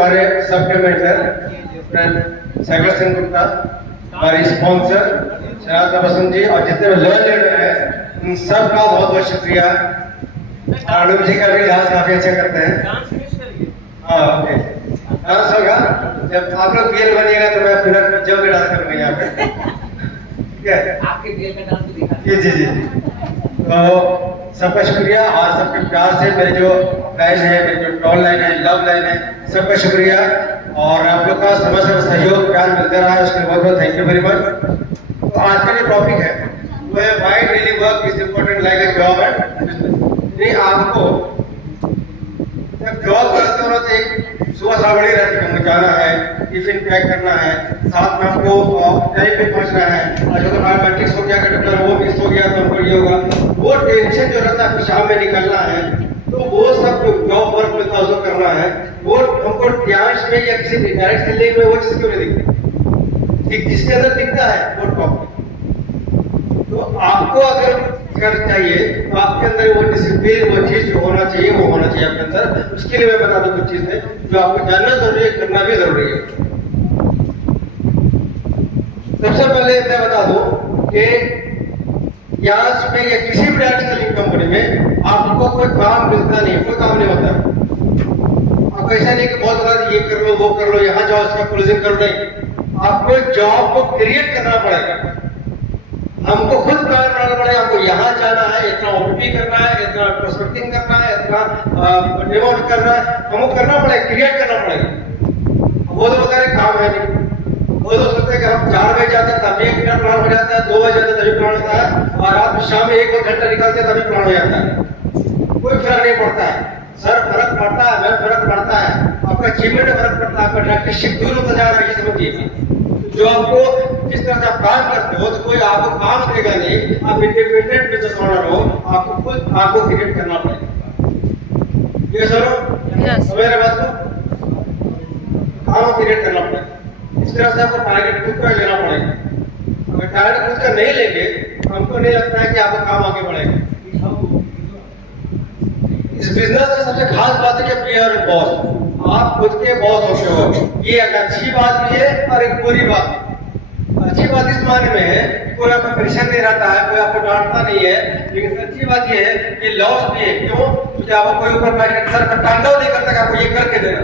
हमारे सबके मेंटर सागर सिंह गुप्ता, हमारी स्पॉन्सर शराब बसंत जी और जितने लोअर लीडर हैं उन सब का बहुत बहुत शुक्रिया। आनंद जी का भी डांस काफी अच्छा करते हैं। हाँ ओके, डांस होगा जब आप लोग बीएल बनिएगा तो मैं फिर जब भी डांस करूंगा यहाँ पे, ठीक है? आपके बीएल का डांस दिखा जी जी जी। तो सबका शुक्रिया और सबके प्यार से मेरे जो लाइन है, मेरी जो टॉल लाइन है, लव लाइन है, सबका शुक्रिया। और आप लोग का समय समय सहयोग प्यार मिलता रहा है, उसके लिए बहुत बहुत थैंक यू वेरी मच। तो आज का जो टॉपिक है वो है why daily work is important like a job and business. नहीं, आपको जब जॉब करते हो तो एक सुबह सावड़ी रहती है, हमको जाना है, टिफिन पैक करना है, साथ में हमको टाइम पे पहुंचना है, और जो मैट्रिक्स हो गया कंडक्टर वो मिस हो गया तो हमको ये होगा, वो टेंशन जो रहता है शाम में निकलना है, तो वो सब जो जॉब वर्क मिलता है उसको करना है, वो हमको ध्यान में या किसी डायरेक्ट सेलिंग में वो चीज क्यों नहीं दिखती? जिसके अंदर दिखता है वो टॉपिक। तो आपको अगर कर चाहिए तो आपके अंदर वो डिसिप्लिन, वो चीज जो होना चाहिए वो होना चाहिए आपके अंदर। उसके लिए मैं बता दूं कुछ चीजें जो आपको जानना जरूरी है, करना भी जरूरी है। सबसे पहले मैं बता दूं कि यहाँ में या किसी भी डायरेक्ट सेलिंग कंपनी में आपको कोई काम मिलता नहीं, कोई काम नहीं होता। आपको ऐसा नहीं कि बहुत बार ये कर लो वो कर लो, यहाँ जाओ इसका क्लोजिंग कर नहीं, आपको जॉब को क्रिएट करना पड़ेगा। हमको खुद प्लान बनाना पड़ेगा, हमको यहाँ जाना है, इतना ओपीपी करना है, इतना प्रोस्पेक्टिंग करना है, इतना डेमो करना है, हमको करना पड़ेगा, क्रिएट करना पड़ेगा। वो तो बता रहे काम है नहीं, वो तो सोचते हैं कि हम 4 बजे जाते हैं तभी एक प्लान हो जाता है, 2 बजे जाते हैं तभी प्लान होता है, और रात में शाम में 1 घंटा निकलते हैं तभी प्लान हो जाता है। कोई फर्क नहीं पड़ता है सर, फर्क पड़ता है, मैं फर्क पड़ता है, आपका अचीवमेंट में फर्क पड़ता है, आपका डायरेक्ट शेड्यूल होता जा रहा है, ये समझिए। जो आपको जिस तरह से आप काम करते हो तो कोई आपको काम देगा नहीं, आप इंडिपेंडेंट बिजनेस ओनर हो, आपको खुद आपको क्रिएट करना पड़ेगा। ये सर मेरे बात को काम क्रिएट करना पड़ेगा। इस तरह से आपको टारगेट खुद का लेना पड़ेगा। अगर टारगेट खुद का नहीं लेंगे हमको नहीं लगता है कि आपका काम आगे बढ़ेगा। इस बिजनेस में सबसे खास बात है कि पीयर बॉस, आप खुद के बॉस होते हो। ये एक अच्छी बात भी है और एक बुरी बात है। अच्छी बात इस मायने में है कोई आपका प्रेशर नहीं रहता है, कोई आपको डांटता नहीं है, लेकिन अच्छी बात ये है कि लॉस भी है। क्यों? क्योंकि आपको कोई ऊपर बैठ कर सर पर तांडव नहीं करता कि आपको ये करके देना।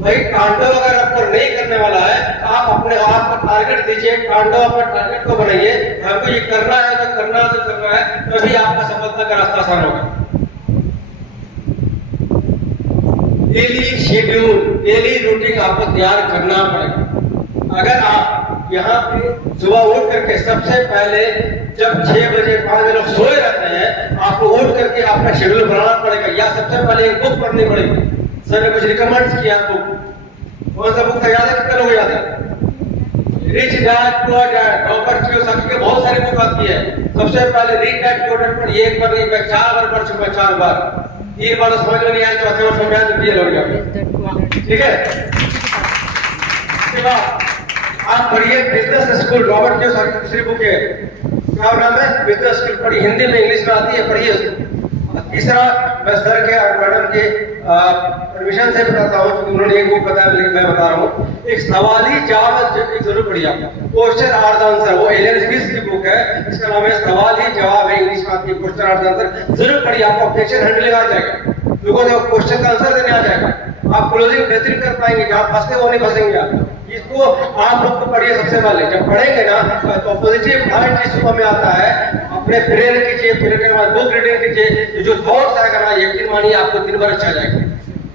भाई तांडव अगर आपको नहीं करने वाला है तो आप अपने आप को टारगेट दीजिए, तांडव अपने टारगेट को बनाइए, हमको ये करना है तो करना है तो करना है, तभी आपका सफलता का रास्ता आसान होगा। डेली शेड्यूल, डेली रूटीन आपको तैयार करना पड़ेगा। अगर आप यहाँ पे सुबह उठ करके सबसे पहले जब 6 बजे 5 बजे लोग सोए रहते हैं, आपको उठ करके अपना शेड्यूल बनाना पड़ेगा, या सबसे पहले एक बुक पढ़नी पड़ेगी। सर ने कुछ रिकमेंड किया बुक, कौन सा बुक था याद है? कितने लोग याद है? Rich dad poor dad, Robert Kiyosaki की बहुत सारी बुक आती है। सबसे पहले रिच डैड पुअर डैड पढ़िए, एक बार नहीं, मैं 4 बार पढ़ चुका, 4 बार। 3 बार समझ में नहीं आया, चौथे बार समझ आया तो बीएल हो गया। ठीक है, आप पढ़िए बिजनेस स्कूल, रॉबर्ट कियोसाकी की दूसरी बुक है, क्या नाम है? Business school. पढ़िए, हिंदी में इंग्लिश में आती है, पढ़िए उसको। तीसरा मैं सर के और मैडम के परमिशन से बताता हूँ, क्योंकि उन्होंने एक बुक बताया लेकिन मैं बता रहा हूँ, एक सवाली जवाब एक जरूर पढ़िए आप, क्वेश्चन आर आंसर। वो एलियन स्मिथ की बुक है, इसका नाम है सवाली जवाब है, इंग्लिश में आती है, क्वेश्चन आर आंसर। जरूर पढ़िए, आपको ऑब्जेक्शन हैंडलिंग आ जाएगा, बिकॉज आप क्वेश्चन का आंसर देने आ जाएगा, आप क्लोजिंग बेहतरीन कर पाएंगे, जहाँ फंसते वो नहीं फंसेंगे आप। इसको आप लोग को पढ़िए सबसे पहले, जब पढ़ेंगे ना तो पॉजिटिव पॉइंट जिस सुबह में आता है, अपने प्रेयर कीजिए, प्रेयर के बाद बुक रीडिंग कीजिए, जो थॉट्स आएगा ना, यकीन मानिए आपको दिन भर अच्छा जाएगा।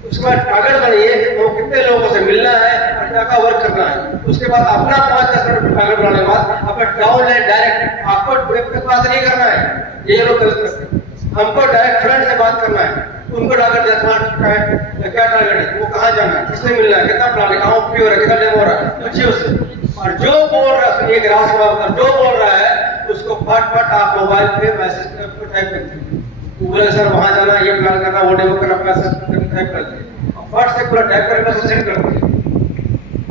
उसके बाद टारगेट बनाइए, वो कितने लोगों से मिलना है और क्या क्या वर्क करना है। उसके बाद अपना 5-10 मिनट टारगेट बनाने के बाद अपना डाउन लाइन डायरेक्ट, आपको डायरेक्ट बात नहीं करना है, ये लोग गलत करते हैं। हमको डायरेक्ट फ्रेंड से बात करना है, उनको टारगेट देना है, क्या टारगेट है, वो कहाँ जाना है, किससे मिलना है, कितना प्लान है, कहाँ ओपी हो रहा है, कितना डेमो हो रहा है, पूछिए उससे। और जो बोल रहा है सुनिए, ग्रास जो बोल रहा है उसको फट आप मोबाइल पे मैसेज टाइप करते हैं, गूगल सर वहां जाना, ये प्लान करना, वो डेमो करना, मैसेज टाइप करते हैं, फट से पूरा टाइप करके उसको सेंड करते हैं।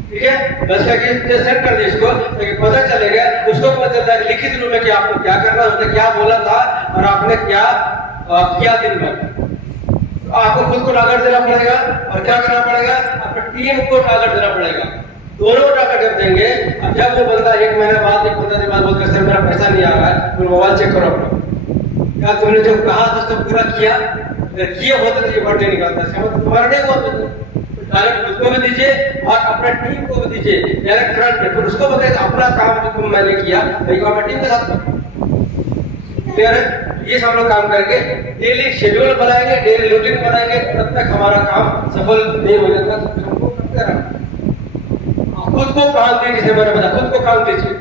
ठीक है, बस सेंड कर दिए इसको, तो पता चलेगा, उसको पता चलता है लिखित रूप में कि आपको क्या करना है, उसने क्या बोला था और आपने क्या किया दिन भर। आपको खुद को टारगेट देना पड़ेगा और क्या करना पड़ेगा, अपनी टीम को टारगेट देना पड़ेगा। दोनों टारगेट जब देंगे, अब जब वो बंदा 1 महीने बाद 15 दिन बाद बोलकर सर मेरा पैसा नहीं आ रहा है, तो मोबाइल चेक करो अपना, क्या तुमने जो कहा था उसको पूरा किया? अगर किए होते तो ये वर्ड नहीं निकलता, समझ तुम्हारा नहीं हुआ तो डायरेक्ट उसको भी दीजिए और अपना टीम को भी दीजिए डायरेक्ट फ्रंट पे, फिर उसको बताइए अपना काम जो तुम मैंने किया वही काम टीम के साथ क्लियर है। ये सब लोग काम करके डेली शेड्यूल बनाएंगे, डेली रूटीन बनाएंगे, तब तक हमारा काम सफल नहीं हो जाता। तो हमको करते रहना, खुद को काम दीजिए, जैसे मैंने बताया खुद को काम दीजिए।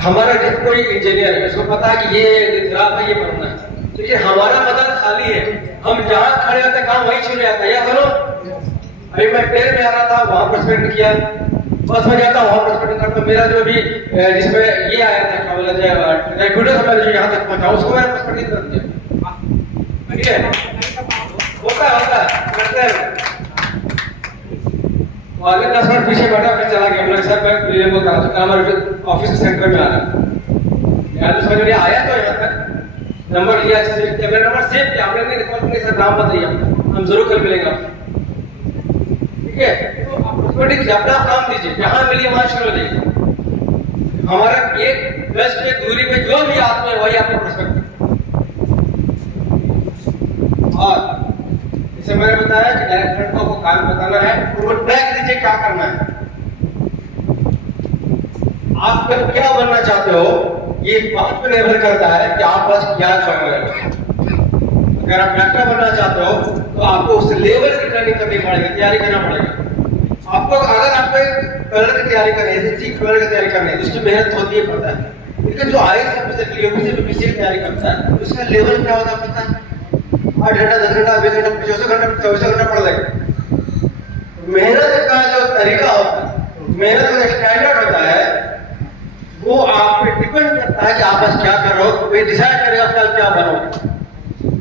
हमारा कोई इंजीनियर है, उसको पता है कि ये ग्राफ है, ये बनना है, लेकिन हमारा मदद खाली है, हम जहाँ खड़े होते काम वही छूट जाता है। या करो अभी मैं ट्रेन में आ रहा था, वहां पर स्पेंड किया, बस में जाता वहां पर स्पेंड करता, मेरा जो भी जिसमें ये आया था क्या बोला जाए रेप्यूटर से मैंने जो यहाँ तक पहुंचा उसको मैंने स्पेंड कर दिया। ठीक है, होता है करते हैं। आगे 10 मिनट पीछे बैठा, फिर चला गया, बोला सर मैं प्लेन को कहा था हमारे ऑफिस के सेंटर में आ रहा यार, तो समझ में आया तो यहाँ तक नंबर लिया, मेरा नंबर सेव किया, आपने नहीं रिकॉर्ड नहीं सर नाम बताइए, हम जरूर कल मिलेंगे आपसे। ठीक है, तो अपना काम दीजिए, जहां मिलिए वहां शुरू हो जाइए। हमारा 1 गज की दूरी में जो भी आदमी है वही आपको प्रोस्पेक्ट। और जैसे मैंने बताया कि डायरेक्टर को काम बताना है, उनको ट्रैक दीजिए क्या करना है, आप क्या बनना चाहते हो, ये बात पर निर्भर करता है कि आप बस क्या ज्वाइन करेंगे। अगर आप डॉक्टर बनना चाहते हो तो आपको उस लेवल की ट्रेनिंग करनी पड़ेगी, तैयारी करना पड़ेगा आपको। अगर आपको कलर की तैयारी करनी है, कलर की तैयारी करनी है, उसकी मेहनत होती है पता है, लेकिन जो आईएएस ऑफिसर के लिए यूपीएससी की तैयारी करता है उसका लेवल क्या होता है पता है, 8 घंटा 10 घंटा 20 घंटा 24 घंटा 24 घंटा पढ़ लेगा। मेहनत का जो तरीका होता है, मेहनत का स्टैंडर्ड होता है, वो आप पे डिपेंड करता है कि आप बस क्या कर रहे हो, वो डिसाइड करेगा कल क्या बनोगे।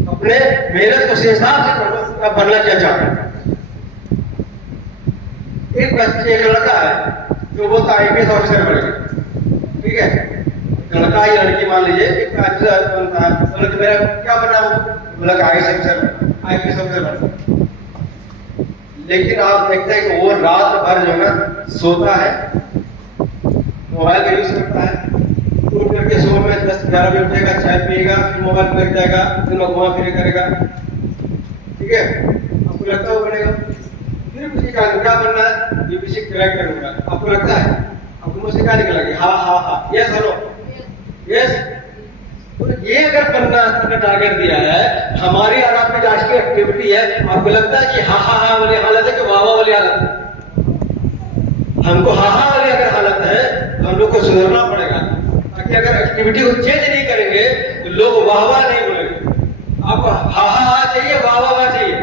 अपने मेहनत को हिसाब से करो, अब बनना क्या चाहते हैं। एक लड़का है जो बोलता आईपीएस ऑफिसर बनेगा, ठीक है, लड़का या लड़की मान लीजिए एक ऑफिसर बनता है, तो मेरा क्या बना हो, बोला आईपीएस ऑफिसर बना। लेकिन आप देखते हैं कि वो रात भर जो है सोता है, मोबाइल का यूज करता है, उठ करके सुबह में 10-11 बजे उठेगा, चाय पिएगा, फिर मोबाइल में लग जाएगा, फिर घुमा फिर करेगा। ठीक है, आपको लगता है वो बनेगा, फिर किसी का क्या बनना है, यूपीएससी क्रैक करूंगा, आपको लगता है आपको मुझसे क्या निकलेगा, हाँ यस हेलो यस। तो ये अगर बनना का टारगेट दिया है, हमारी और आपकी राष्ट्रीय एक्टिविटी है, आपको लगता है कि हाँ वाली हालत है कि वाह वाली हालत है, हमको हाँ वाली अगर हालत है तो हम लोग को सुधरना पड़ेगा, ताकि अगर एक्टिविटी को चेंज नहीं करेंगे तो लोग वाह नहीं बोलेंगे। आपको हाँ चाहिए, वाह चाहिए,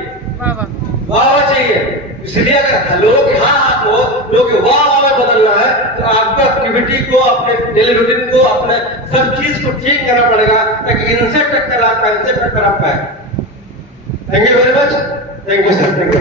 वाह चाहिए। इसलिए अगर लोग हाँ को लोग वाह में बदलना है तो आपको एक्टिविटी को, अपने डेली रूटीन को, अपने सब चीज को ठीक करना पड़ेगा, ताकि इनसे टक्कर आप पाए। Thank you very much, thank you sir, thank you.